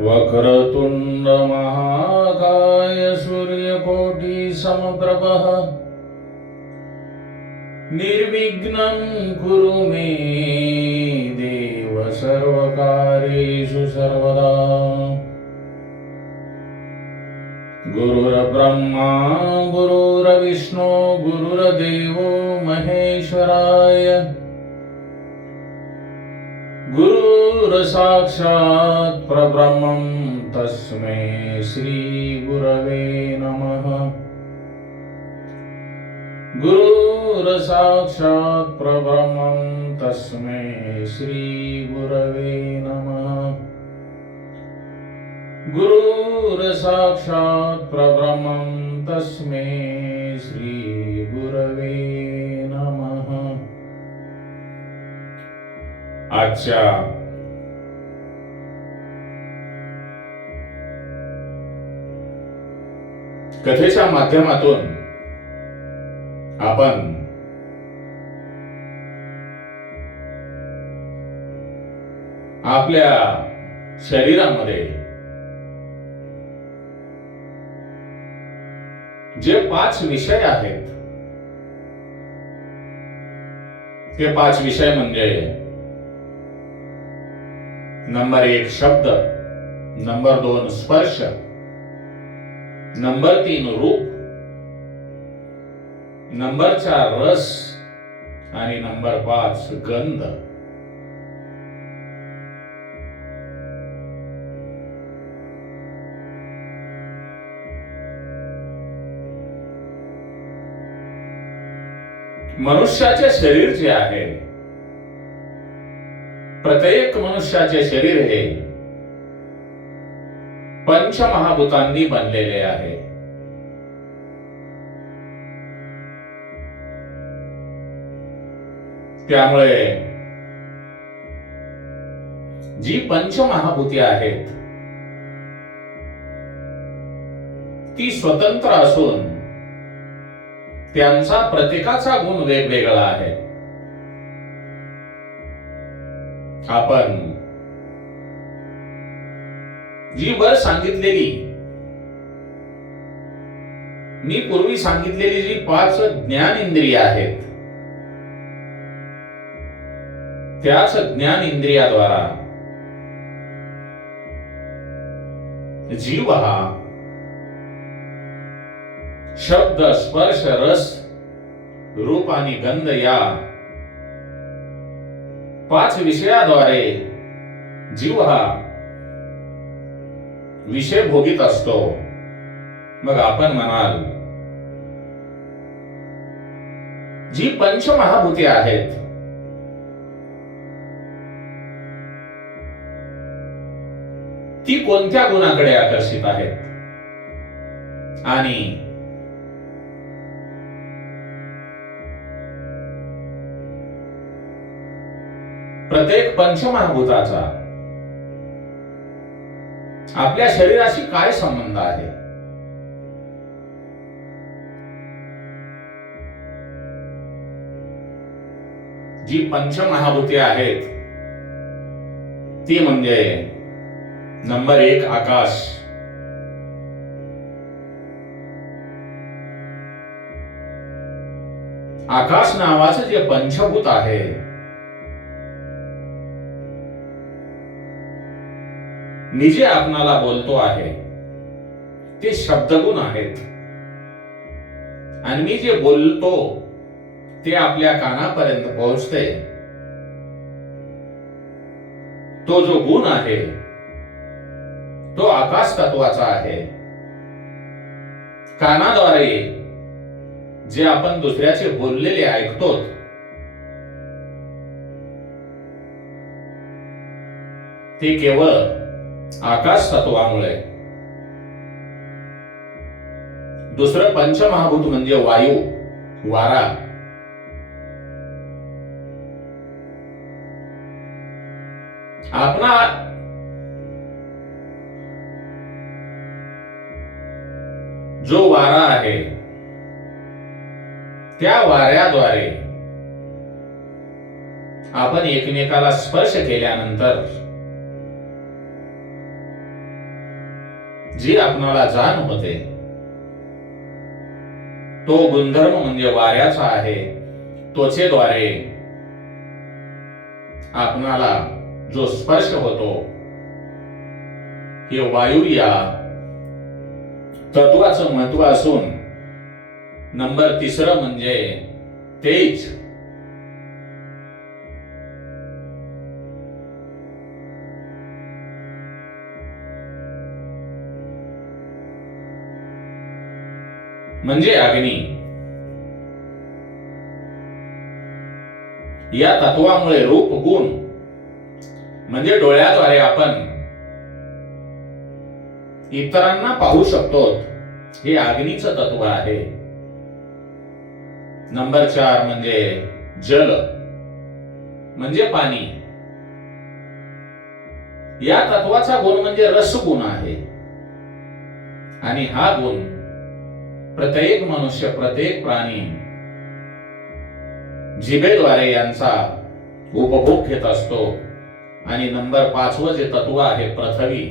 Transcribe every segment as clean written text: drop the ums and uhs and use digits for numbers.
वक्रतुंड महाकाय सूर्यकोटि समप्रभः निर्विघ्नं कुरु मे देव सर्वकार्येषु सर्वदा। गुरुर्ब्रह्मा गुरुर्विष्णु गुरुर्देवो महेश्वराय गुरुर्साक्षात् परब्रह्मं तस्मै श्री गुरवे नमः। गुरुर्साक्षात् परब्रह्मं तस्मै श्री गुरवे नमः। गुरुर्साक्षात् परब्रह्मं तस्मै श्री गुरवे नमः। आजच्या कथेच्या माध्यमातून आपण आपल्या शरीरामध्ये जे 5 विषय आहेत ते 5 विषय म्हणजे नंबर 1 शब्द, नंबर 2 स्पर्श, नंबर 3 रूप, नंबर 4 रस आणि नंबर 5 गंध। मनुष्याचे शरीर जे आहे, प्रत्येक मनुष्याचे शरीर हे पंचमहाभूतांनी बनलेले आहे। त्यामुळे जी पंचमहाभूती आहेत ती स्वतंत्र असून त्यांचा प्रत्येकाचा गुण वेगवेगळा आहे। आपण जी वर सांगितलेली, मी पूर्वी सांगितलेली जी 5 ज्ञानेंद्रिय आहेत, त्याच ज्ञानेंद्रियाद्वारा जीव हा शब्द, स्पर्श, रस, रूप आणि गंध या 5 विषयाद्वारे जीव हा विषय भोगीत असतो। मग आपण म्हणाल, जी पंचमहाभूते आहेत ती कोणत्या गुणाकडे आकर्षित आहेत आणि प्रत्येक पंचमहाभूताचा आपल्या शरीराशी काय संबंध आहे? जी पंचमहाभूते आहेत ती म्हणजे नंबर 1 आकाश, आकाश नावाचं जे पंचभूत आहे मी जे आपणाला बोलतो आहे ते शब्दगुण आहेत आणि मी जे बोलतो ते आपल्या कानापर्यंत पोहोचते। तो जो गुण आहे तो आकाश तत्वाचा आहे। कानाद्वारे जे आपण दुसऱ्याचे बोललेले ऐकतो ते केवळ आकाश तत्वामुळे। दुसरं पंचमहाभूत म्हणजे वायू, वारा। आपला जो वारा आहे त्या वाऱ्याद्वारे आपण एकमेकाला स्पर्श केल्यानंतर जी आपणाला जाण होते, तो गुणधर्म म्हणजे वाऱ्याचा आहे. त्वचेद्वारे आपणाला जो स्पर्श होतो, हे वायू या तत्वाचं महत्व असून नंबर 3 म्हणजे तेज. म्हणजे अग्नी. या तत्वामुळे रूप गुण म्हणजे डोळ्याद्वारे आपण इतरांना पाहू शकतो, हे अग्नीचं तत्व आहे. नंबर 4 म्हणजे जल म्हणजे पाणी. या तत्वाचा गुण म्हणजे रसगुण आहे. आणि हा गुण प्रत्येक मनुष्य, प्रत्येक प्राणी जिभेद्वारे यांचा उपभोग घेत असतो. आणि नंबर 5 जे तत्व आहे पृथ्वी,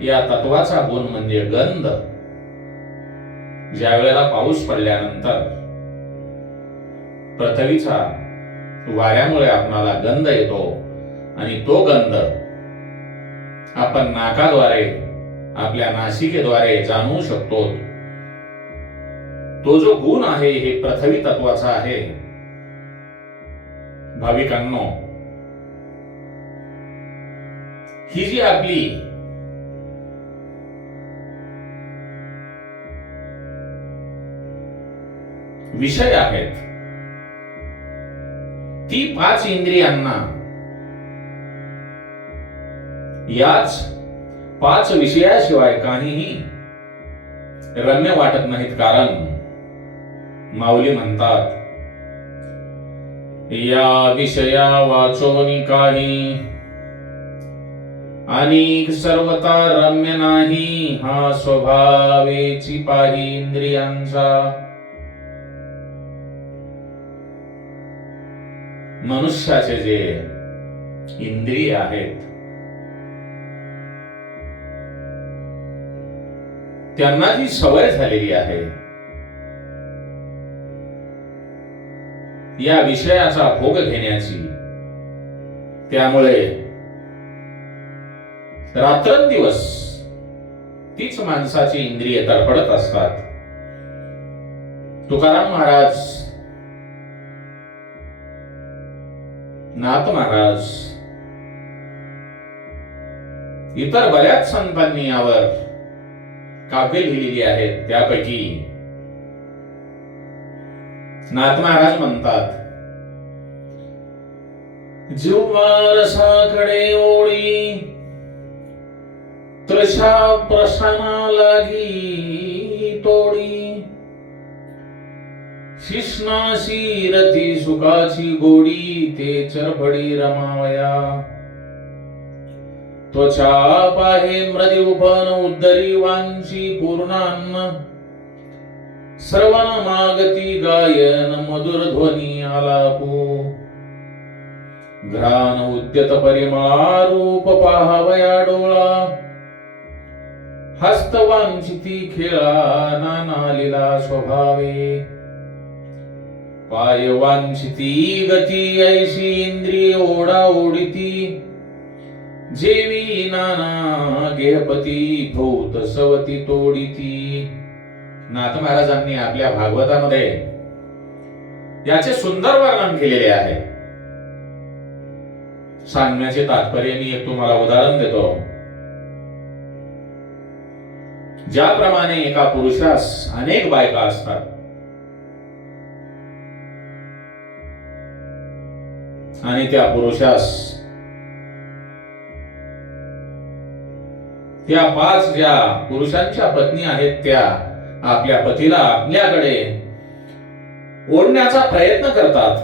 या तत्वाचा गुण म्हणजे गंध. ज्या वेळेला पाऊस पडल्यानंतर पृथ्वीचा वाऱ्यामुळे आपणाला गंध येतो आणि तो गंध आपण नाकाद्वारे, आपल्या नासिकेद्वारे जाणवू शकतो. तो जो गुण आहे हे पृथ्वी तत्वाचा आहे. भाविकांनो, ही जी आपली विषय आहेत, ती 5 इंद्रियांना याच 5 विषयाशिवाय काहीही रम्य वाटत नाहीत. कारण माऊली म्हणतात, या विषया वाचोनी काही अनेक सर्वता रम्य नाही, हा स्वभावेची पाही इंद्रियांचा. मनुष्याचे जे इंद्रिय आहेत, त्यांना जी सवय झालेली आहे या विषयाचा भोग घेण्याची, त्यामुळे रात्रंदिवस तीच माणसाची इंद्रिय तडफडत असतात. तुकाराम महाराज, नाथ महाराज, इतर बऱ्याच संतांनी यावर काव्य लिहिलेली आहेत. त्यापैकी नाथ महाराज म्हणतात, जिव्हा रसाकडे ओळी तृषा प्रसना लागी तोडी, शिष्णाशी रती सुखाची गोडी, ते चरफडी रमावया. त्वचा पाहे मृदी उपन उद्धरी वांची पूर्णान्न, सर्वन मागती गायन मधुर ध्वनी आलापो. घ्राण उद्यत परिमळा रूप पाहावया डोळा, हस्त वांछिती खेळा नाना लीला स्वभावे. पाय वांछिती गती ऐशी इंद्रिय ओढा ओढिती, जेवी नाना गेहपती भूत सवती तोडिती. नाथ महाराजांनी आपल्या भागवतामध्ये याचे सुंदर वर्णन केलेले आहे. सांगण्याचे तात्पर्य मी एक तुम्हाला उदाहरण देतो. ज्याप्रमाणे एका पुरुषास अनेक बायका असतात आणि त्या पुरुषास त्या 5 ज्या पुरुषांच्या पत्नी आहेत, त्या आपल्या पतीला आपल्याकडे ओढण्याचा प्रयत्न करतात.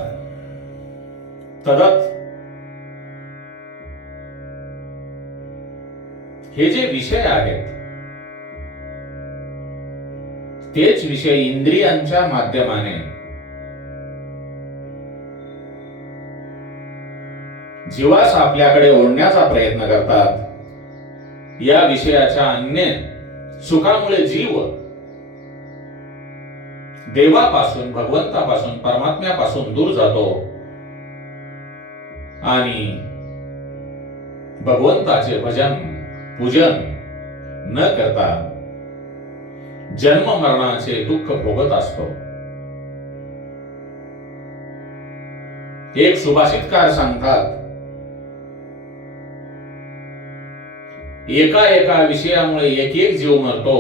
तदत हे जे विषय आहेत, तेच विषय इंद्रियांच्या माध्यमाने जीवास आपल्याकडे ओढण्याचा प्रयत्न करतात. या विषयाच्या अन्य सुखामुळे जीव देवापासून, भगवंतापासून, परमात्म्यापासून दूर जातो आणि भगवंताचे भजन पूजन न करता जन्म मरणाचे दुःख भोगत असतो. एक सुभाषितकार सांगतात, एका एका विषयामुळे एक एक जीव मरतो,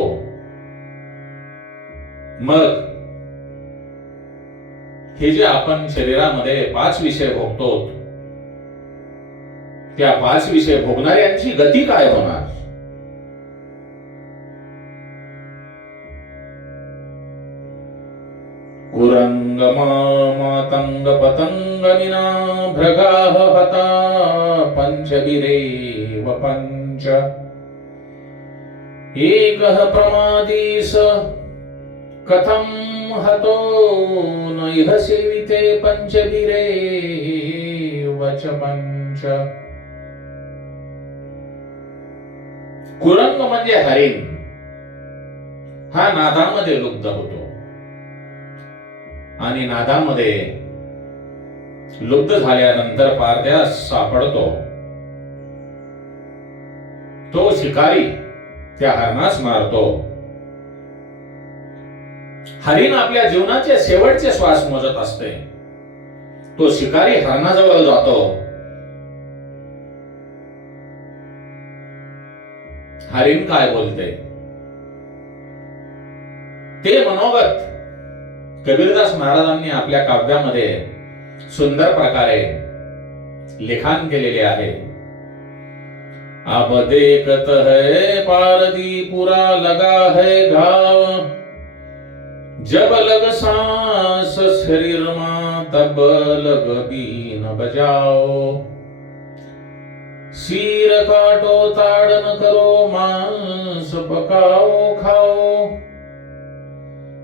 मग हे जे आपण शरीरामध्ये 5 विषय भोगतो, त्या 5 विषय भोगणाऱ्यांची गती काय होणार? कुरंग मातंग पतंग निनाभ्रगाः हता पंचभिरेव पंच एकः प्रमादीस कथं हतो न इह सेविते पंचभिरेव च पंच. कुरंग म्हणजे हरिण, हा नादामध्ये लुब्ध होतो आणि नादामध्ये लुब्ध झाल्यानंतर पारध्यास सापडतो. तो शिकारी त्या हरणास मारतो. हरिण आपल्या जीवनाचे शेवटचे श्वास मोजत असते. तो शिकारी हरणाजवळ जातो. हरिण काय बोलते ते मनोगत कबीरदास महाराजांनी आपल्या काव्यामध्ये सुंदर प्रकारे लिखाण केलेले आहे. अब देखत है पारदी पूरा लगा है घाव, जब लग सांस शरीर मा तब लग बीन बजाओ, सीर काटो ताड़न करो मांस पकाओ खाओ,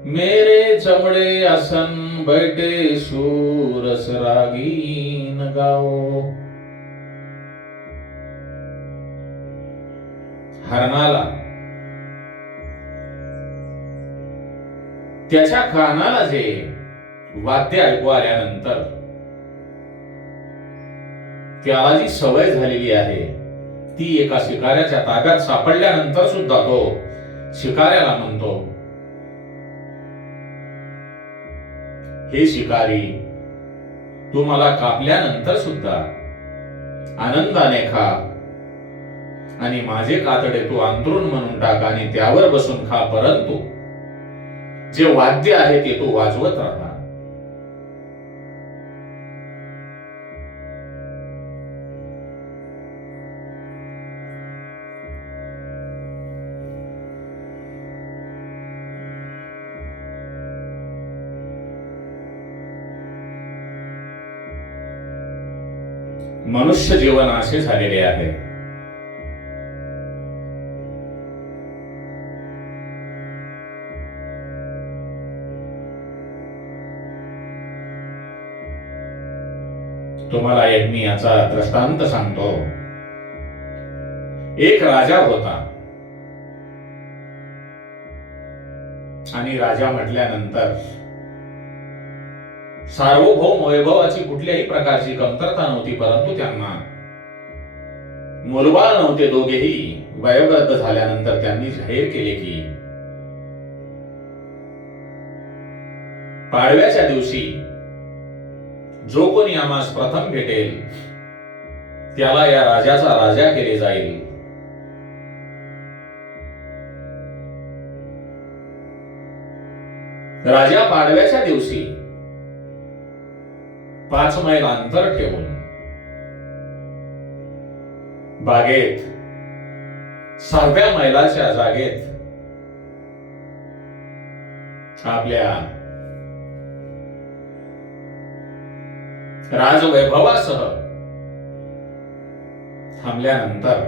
मेरे चमड़े आसन बैठे सूरस रागीन गाओ. हरणाला त्याच्या कानाला जे वाद्य ऐकू आल्यानंतर त्याला जी सवय झालेली आहे ती एका शिकाऱ्याच्या ताब्यात सापडल्यानंतर सुद्धा तो शिकाऱ्याला म्हणतो, हे शिकारी, तू मला कापल्यानंतर सुद्धा आनंदाने खा आणि माझे कातडे तू अंथरूण म्हणून टाक आणि त्यावर बसून खा, परंतु जे वाद्य आहे ते तू वाजवत राहा. मनुष्य जीवन असे झालेले आहे. तुम्हाला एक मी याचा दृष्टांत सांगतो. एक राजा होता आणि राजा म्हटल्यानंतर सार्वभौम वैभवाची कुठल्याही प्रकारची कमतरता नव्हती, परंतु त्यांना मुलबाळ नव्हते. दोघेही वयोवृद्ध झाल्यानंतर त्यांनी जाहीर केले की पाडव्याच्या दिवशी जो कोणी आम्हास प्रथम भेटेल त्याला या राजाचा राजा केले जाईल. राजा पाडव्याच्या दिवशी 5 मैल अंतर ठेवून बागेत 6व्या मैलाच्या जागेत आपल्या राजवैभवासह थांबल्यानंतर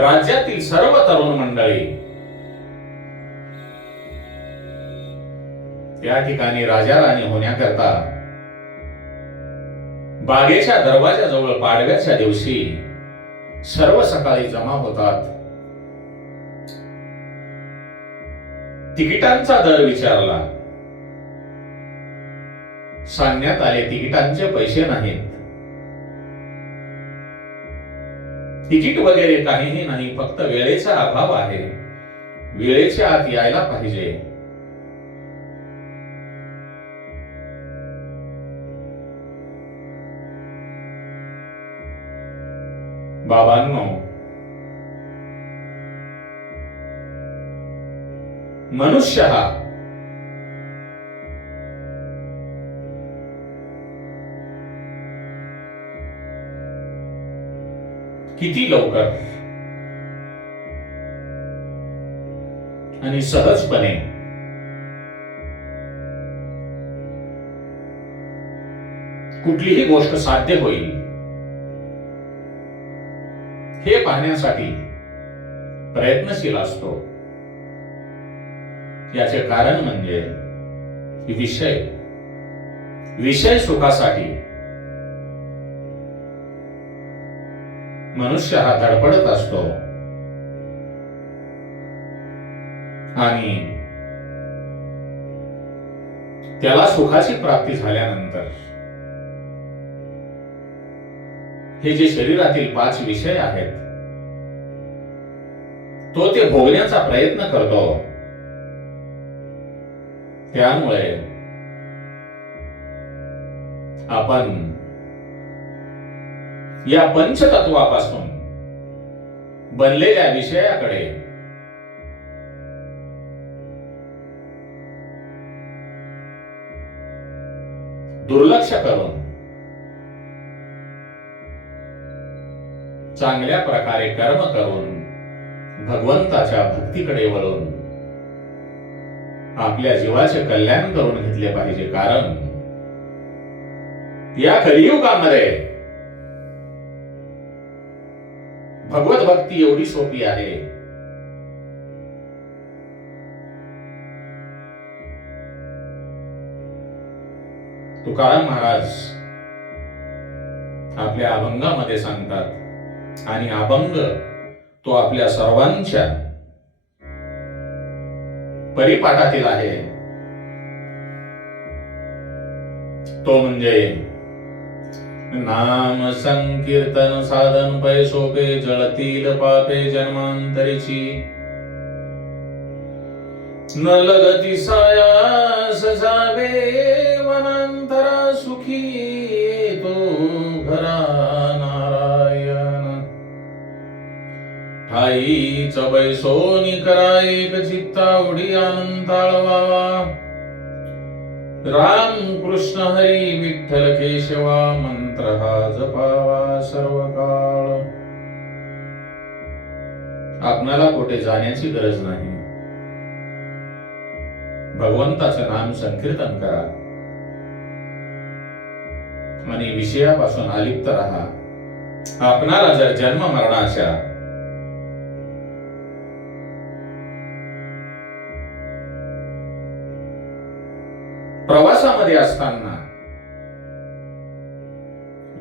राज्यातील सर्व तरुण मंडळी त्या ठिकाणी राजा राणी होण्याकरता बागेच्या दरवाजाजवळ पाडव्याच्या दिवशी सर्व सकाळी जमा होतात. तिकिटांचा दर विचारला. सांगण्यात आले तिकिटांचे पैसे नाहीत. तिकीट वगैरे काहीही नाही, फक्त वेळेचा अभाव आहे. वेळेच्या आत यायला पाहिजे. बाबांनो, मनुष्य हा किती लवकर आणि सहजपणे कुठलीही गोष्ट साध्य होईल हे पाहण्यासाठी प्रयत्नशील असतो. याचे कारण म्हणजे विषय सुखासाठी मनुष्य हा धडपडत असतो आणि त्याला सुखाची प्राप्ती झाल्यानंतर हे जे शरीरातील 5 विषय आहेत तो ते भोगण्याचा प्रयत्न करतो. त्यामुळे आपण या पंचतत्वापासून बनलेल्या विषयाकडे दुर्लक्ष करून चांगल्या प्रकारे कर्म करून भगवंताच्या भक्तीकडे वळून आपल्या जीवाचे कल्याण करून घेतले पाहिजे. कारण या कलियुगामध्ये भगवत भक्ती एवढी सोपी आहे. तुकाराम महाराज आपल्या अभंगामध्ये सांगतात आणि अभंग तो आपल्या सर्वांच्या परिपाठातील आहे. तो म्हणजे नाम संकीर्तन साधन पैसोपे जळतील पापे जन्मांतरीची न लगती सायास जावे वनांतरा सुखी तो घरा नारायण ठाई बैसोनी करा एक चित्ता उडी आनंदाळवावा राम कृष्ण हरी विठ्ठल केशवा मंत्र हा जपावा सर्व काळ. आपणाला कुठे जाण्याची गरज नाही. भगवंताचं नाम संकीर्तन करा आणि विषयापासून अलिप्त राहा. आपणाला जर जन्म मरणाच्या प्रवासामध्ये असताना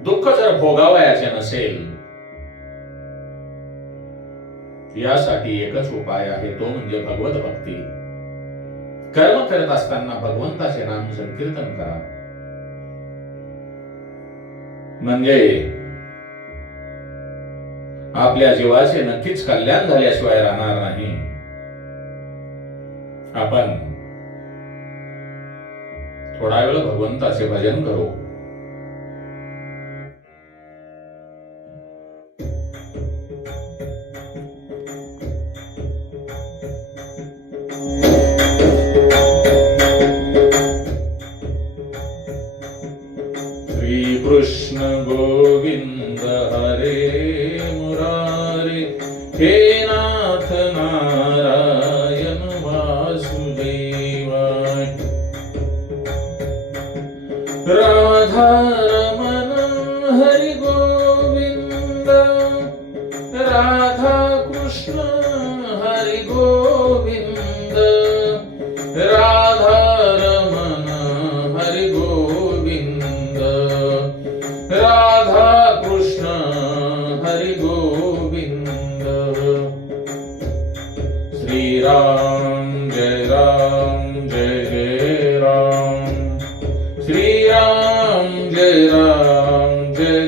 दुःख जर भोगावयाचे नसेल, यासाठी एकच उपाय आहे, तो म्हणजे भगवत भक्ती. कर्म करत असताना भगवंताचे नाम संकीर्तन करा, म्हणजे आपल्या जीवाचे नक्कीच कल्याण झाल्याशिवाय राहणार नाही. आपण थोडा वेळ भगवंताचे भजन करू. श्री कृष्ण गोविंद हरे मुरारे हे नाथ नारायण वासुदेवाय राधा रमण हरि गोविंद राधा कृष्ण हरि गोविंद राधा रमण हरि गोविंद राधा कृष्ण हरि गोविंद. राम जय राम जय जय राम श्री राम जय